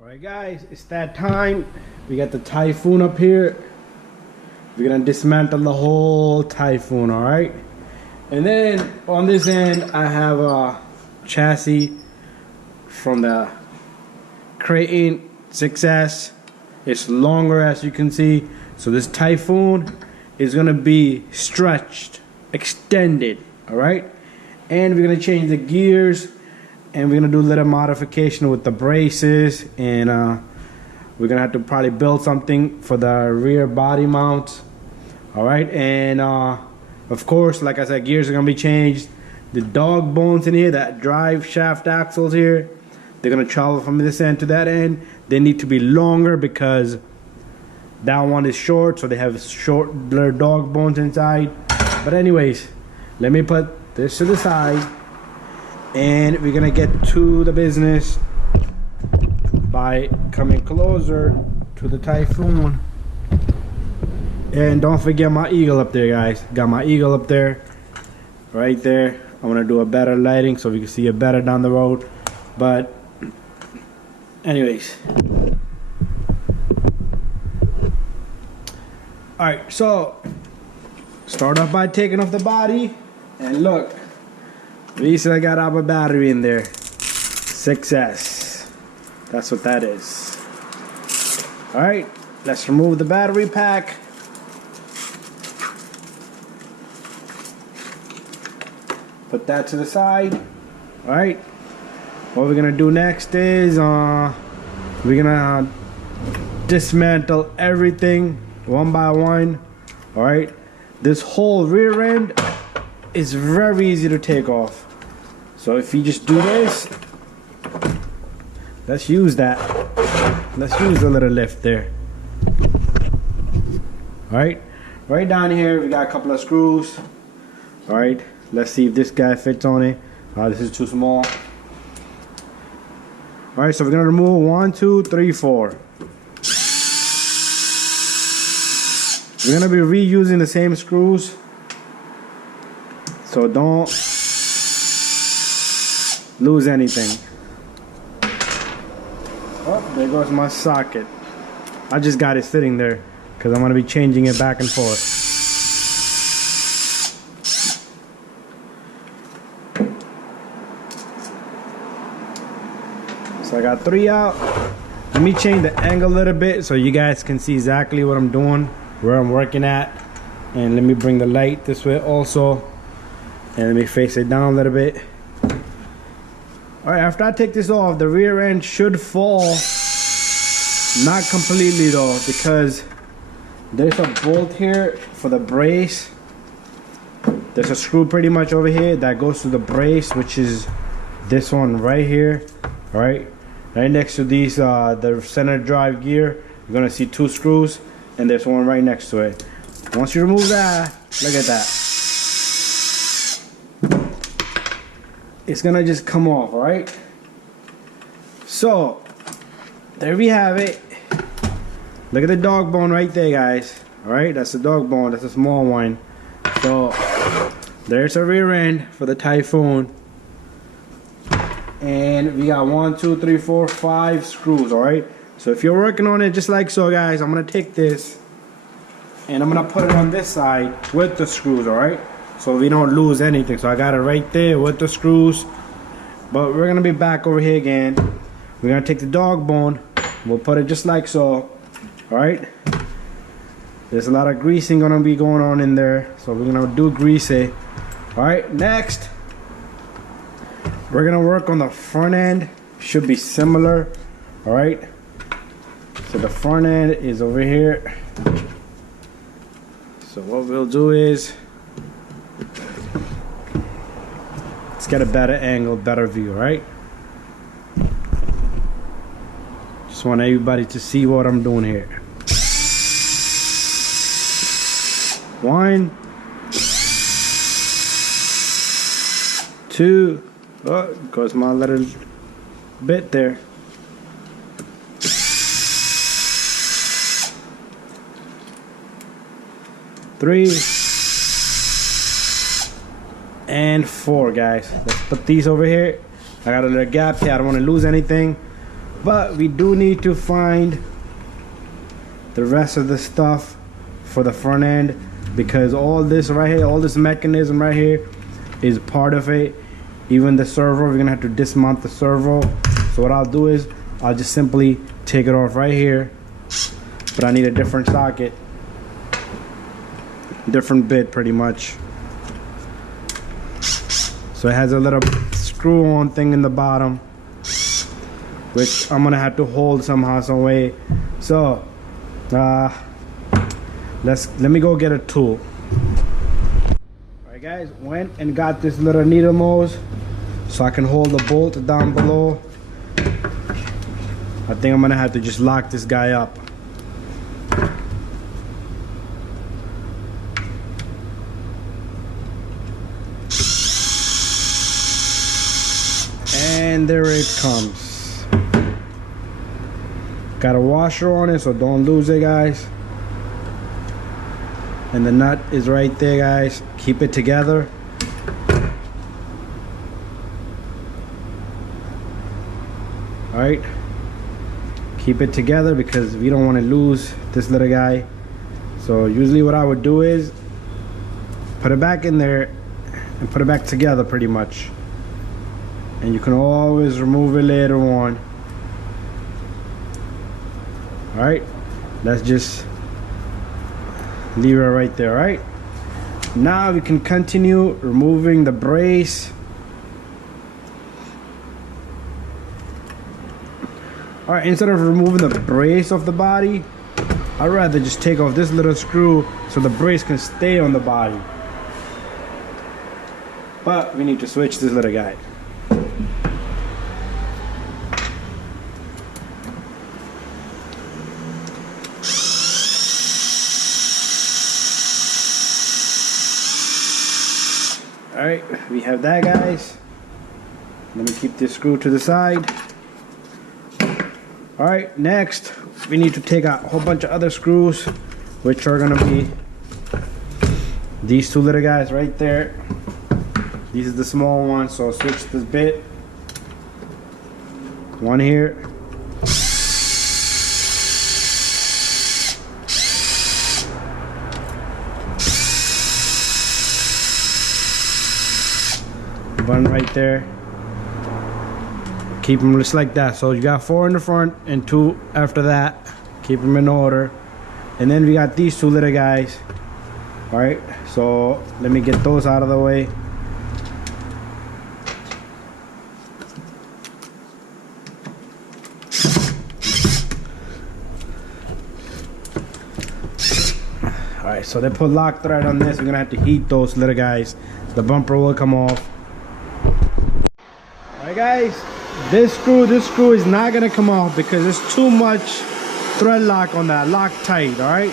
Alright guys, it's that time. We got the Typhoon up here. We're gonna dismantle the whole Typhoon, alright? And then on this end I have a chassis from the Kraton 6S. It's longer, as you can see. So this Typhoon is gonna be stretched, extended, alright? And we're gonna change the gears, and we're gonna do a little modification with the braces, and we're gonna have to probably build something for the rear body mount. All right, and of course, like I said, gears are gonna be changed. The dog bones in here, that drive shaft axles here, they're gonna travel from this end to that end. They need to be longer because that one is short, so they have short blurred dog bones inside. But anyways, let me put this to the side, and we're gonna get to the business by coming closer to the Typhoon. And don't forget my eagle up there, guys. Got my eagle up there, right there. I want to do a better lighting so we can see it better down the road. But anyways, all right, so start off by taking off the body, and look, we still got our battery in there, 6S. That's what that is. All right, let's remove the battery pack. Put that to the side. All right, what we're gonna do next is we're gonna dismantle everything one by one. All right, this whole rear end is very easy to take off. So if you just do this, let's use that. Let's use a little lift there. All right, right down here we got a couple of screws. All right, let's see if this guy fits on it. This is too small. All right, so we're gonna remove 1, 2, 3, 4. We're gonna be reusing the same screws, so don't lose anything. Oh, there goes my socket. I just got it sitting there because I'm gonna be changing it back and forth. So I got 3 out. Let me change the angle a little bit so you guys can see exactly what I'm doing, where I'm working at. And let me bring the light this way also, and let me face it down a little bit. All right, after I take this off, the rear end should fall. Not completely though, because there's a bolt here for the brace. There's a screw pretty much over here that goes to the brace, which is this one right here. All right, right next to these the center drive gear, you're gonna see 2 screws, and there's one right next to it. Once you remove that, look at that, it's gonna just come off. All right, so there we have it. Look at the dog bone right there, guys. All right, that's the dog bone. That's a small one. So there's a rear end for the Typhoon, and we got 1, 2, 3, 4, 5 screws. All right, so if you're working on it just like so, guys, I'm gonna take this and I'm gonna put it on this side with the screws. All right, so we don't lose anything. So I got it right there with the screws, but we're gonna be back over here again. We're gonna take the dog bone, we'll put it just like so. All right, there's a lot of greasing gonna be going on in there, so we're gonna do grease it. All right, next we're gonna work on the front end. Should be similar. All right, so the front end is over here. So what we'll do is, let's get a better angle, better view. All right, just want everybody to see what I'm doing here. 1, 2, oh, goes my little bit there. 3 and 4, guys. Let's put these over here. I got a little gap here. I don't want to lose anything. But we do need to find the rest of the stuff for the front end, because all this right here, all this mechanism right here is part of it. Even the servo, we're gonna have to dismount the servo. So what I'll do is I'll just simply take it off right here, but I need a different socket, different bit pretty much. So it has a little screw on thing in the bottom, which I'm gonna have to hold somehow, some way. So let me go get a tool. Alright guys, went and got this little needle nose so I can hold the bolt down below. I think I'm gonna have to just lock this guy up. And there it comes. Got a washer on it, so don't lose it, guys. And the nut is right there, guys. Keep it together. All right, keep it together because we don't want to lose this little guy. So usually what I would do is put it back in there and put it back together pretty much, and you can always remove it later on. All right, let's just leave it right there. All right, now we can continue removing the brace. All right, instead of removing the brace off the body, I'd rather just take off this little screw so the brace can stay on the body. But we need to switch this little guy. All right, we have that, guys. Let me keep this screw to the side. All right, next we need to take a whole bunch of other screws, which are gonna be these two little guys right there. These are the small ones, so I'll switch this bit. One here. One right there. Keep them just like that. So you got 4 in the front and 2 after that. Keep them in order. And then we got these two little guys. All right, so let me get those out of the way. All right, so they put lock thread on this. We're gonna have to heat those little guys. The bumper will come off. All right, guys. This screw is not gonna come off because there's too much thread lock on that. Lock tight, all right?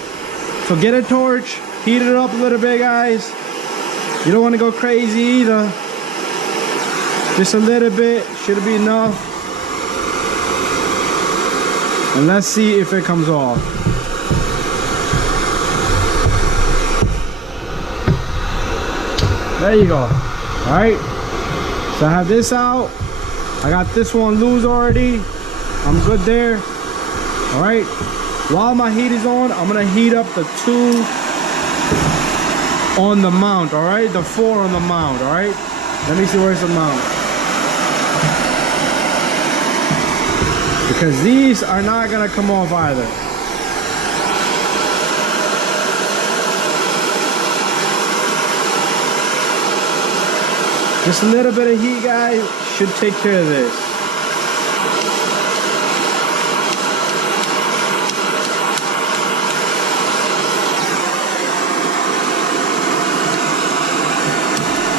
So get a torch, heat it up a little bit, guys. You don't want to go crazy either. Just a little bit should be enough. And let's see if it comes off. There you go. All right. So I have this out. I got this one loose already. I'm good there. All right. While my heat is on, I'm gonna heat up the 2 on the mount. All right, the 4 on the mount. All right. Let me see where's the mount, because these are not gonna come off either. Just a little bit of heat, guys, should take care of this.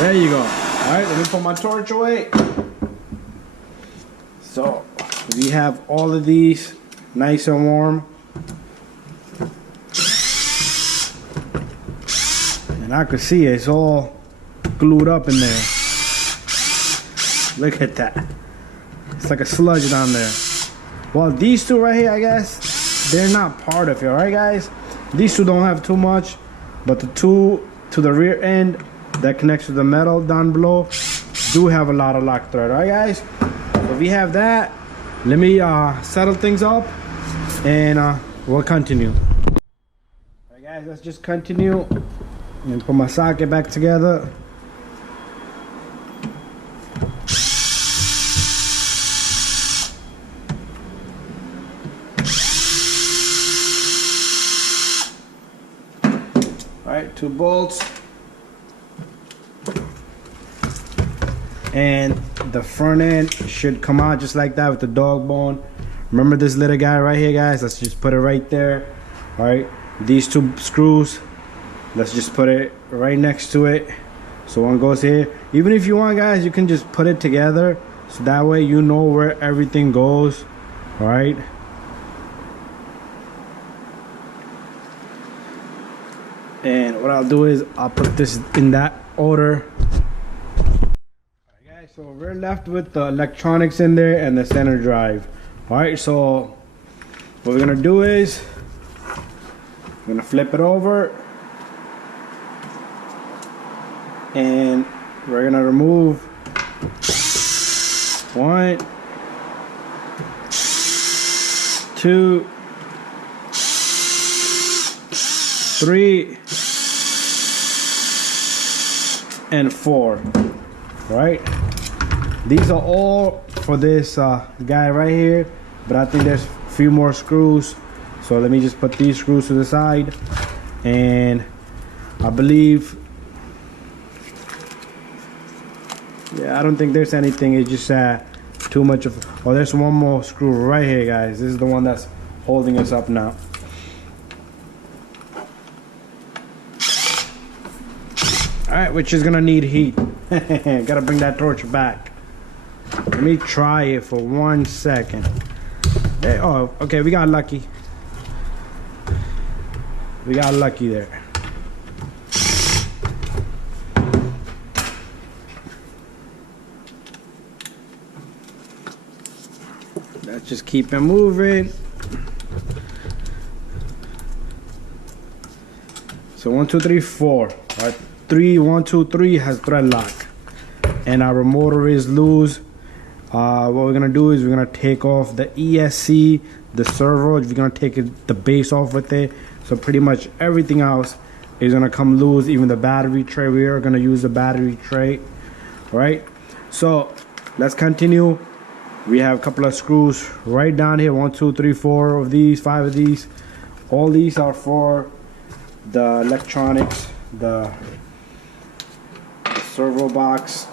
There you go. All right, let me put my torch away. So we have all of these nice and warm. And I can see it's all glued up in there. Look at that. It's like a sludge down there. Well, these two right here, I guess, they're not part of it, all right, guys? These two don't have too much, but the 2 to the rear end that connects to the metal down below do have a lot of lock thread, all right, guys? So we have that. let me settle things up, and we'll continue. Alright guys, let's just continue and put my socket back together. Alright, 2 bolts. And the front end should come out just like that with the dog bone. Remember this little guy right here, guys? Let's just put it right there. Alright, these 2 screws, let's just put it right next to it. So one goes here. Even if you want, guys, you can just put it together, so that way you know where everything goes. Alright. And what I'll do is I'll put this in that order. Alright guys, so we're left with the electronics in there and the center drive. Alright, so what we're gonna do is we're gonna flip it over and we're gonna remove 1, 2, 3, and 4. Right, these are all for this guy right here, but I think there's a few more screws, so let me just put these screws to the side. And I believe, yeah, I don't think there's anything. It's just too much of, oh, there's one more screw right here, guys. This is the one that's holding us up now. Alright, which is gonna need heat. Gotta bring that torch back. Let me try it for 1 second. Hey, oh, okay, we got lucky. We got lucky there. Let's just keep it moving. So 1, 2, 3, 4. All right. 3, 1, 2, 3 has thread lock, and our motor is loose. What we're gonna do is we're gonna take off the ESC, the servo. We're gonna take the base off with it, so pretty much everything else is gonna come loose. Even the battery tray, we are gonna use the battery tray. All right, so let's continue. We have a couple of screws right down here, 1, 2, 3, 4 of these, 5 of these. All these are for the electronics, the servo box.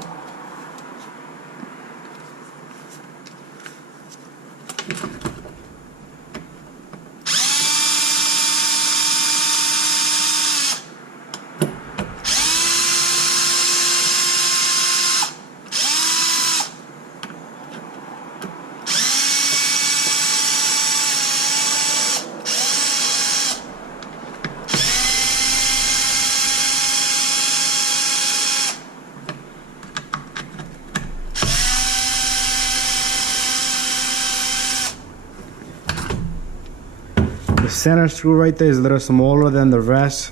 The center screw right there is a little smaller than the rest.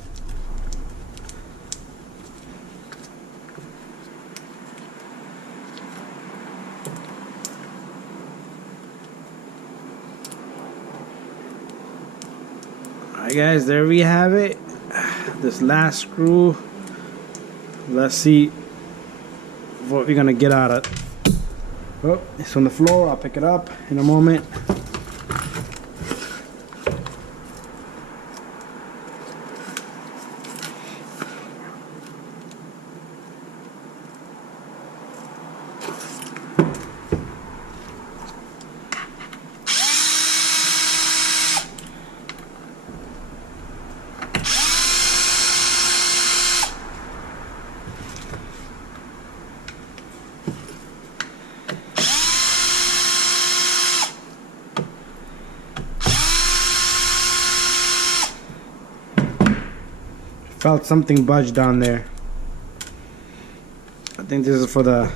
Alright guys, there we have it. This last screw. Let's see what we're gonna get out of it. Oh, it's on the floor. I'll pick it up in a moment. Felt something budge down there. I think this is for the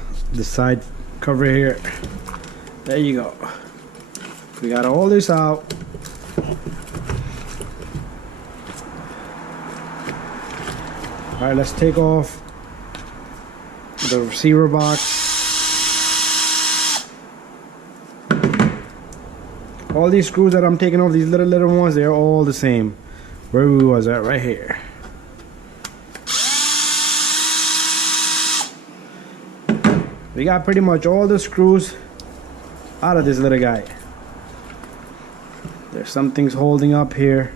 side cover here. There you go. We got all this out. Alright, let's take off the receiver box. all these screws that I'm taking off, these little ones, they're all the same. Where we was at, right here. We got pretty much all the screws out of this little guy. There's some things holding up here.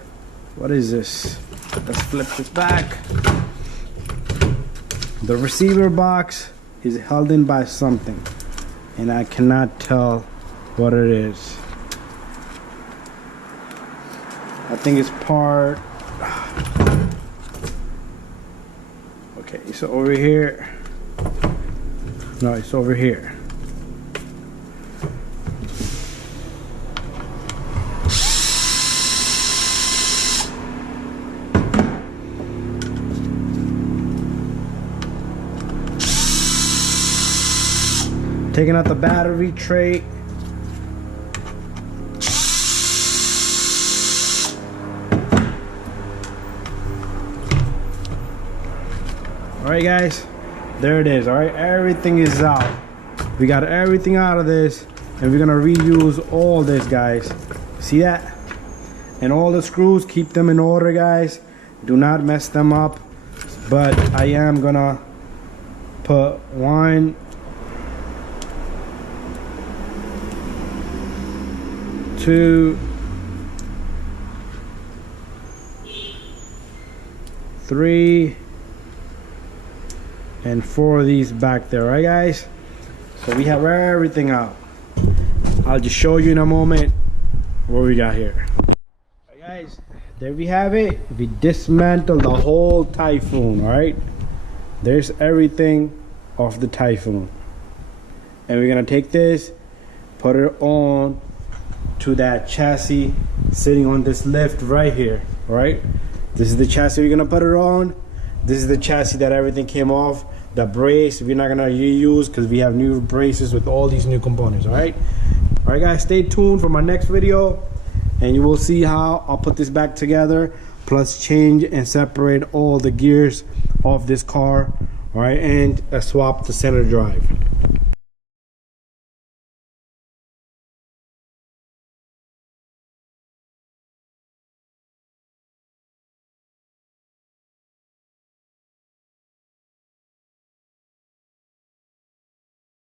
What is this? Let's flip this back. The receiver box is held in by something, and I cannot tell what it is. I think it's part. Okay, so over here. No, it's over here. Taking out the battery tray. Alright guys, there it is. Alright, everything is out. We got everything out of this, and we're gonna reuse all this, guys. See that? And all the screws, keep them in order, guys. Do not mess them up. But I am gonna put 1, 2, 3, and 4 of these back there, right guys? So we have everything out. I'll just show you in a moment what we got here. Right, guys, there we have it. We dismantled the whole Typhoon. All right, there's everything off the Typhoon, and we're gonna take this, put it on to that chassis sitting on this lift right here. All right, this is the chassis we're gonna put it on. This is the chassis that everything came off. The brace we're not gonna reuse because we have new braces with all these new components. All right guys, stay tuned for my next video, and you will see how I'll put this back together, plus change and separate all the gears off this car. All right, and swap the center drive.